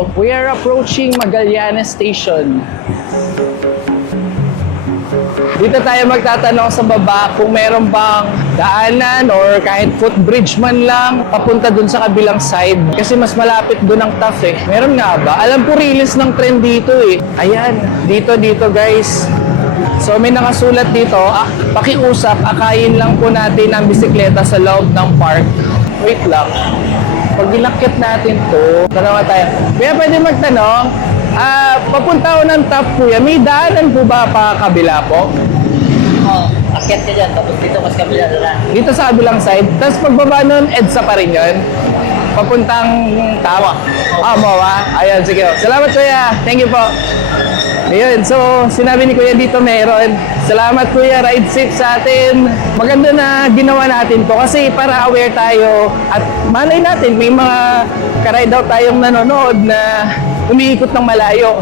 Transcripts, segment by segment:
We are approaching Magallanes Station. Dito tayo magtatanong sa baba kung meron bang daanan or kahit footbridge man lang papunta dun sa kabilang side. Kasi mas malapit dun ang TAF eh. Meron nga ba? Alam ko release ng trend dito eh. Ayan, dito guys. So may nakasulat dito, pakiusap, akayin lang po natin ang bisikleta sa loob ng park. Wait lang. Pag inakyat natin to, tanawa tayo. Kaya pwede magtanong, papunta ko ng TAF kuya, may daanan po ba pa kabila po? Oo, akyat ka dyan, tapos dito mas kabila na. Dito sa kabilang side. Tapos pagbaba nun, EDSA pa rin yun. Papuntang Tawa. Mawa. Ayan, sige. Salamat kuya. Thank you po. Ayun, so sinabi ni kuya dito meron. Salamat kuya, ride safe sa atin. Maganda na ginawa natin to kasi para aware tayo at malay natin may mga ka-ride out tayong nanonood na umiikot ng malayo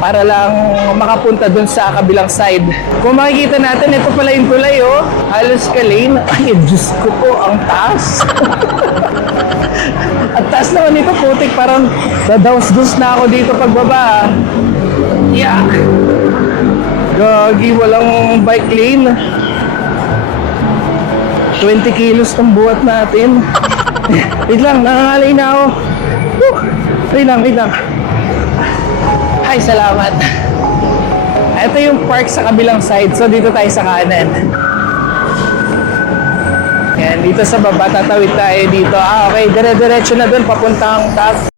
para lang makapunta dun sa kabilang side. Kung makikita natin, ito pala yung tulay, oh. Halos ka-lane. Ay, Diyos ko po, ang taas. At taas naman ito, putik. Parang dadaws-dus na ako dito pagbaba. Yak! Gagi, walang bike lane. 20 kilos ng buhat natin. Wait lang, nangangalay na ako. Wait lang. Ay, salamat. Ito yung park sa kabilang side. So, dito tayo sa kanan. Yan, dito sa baba, tatawid tayo dito. Okay, dire-diretso na dun, papuntang TAF.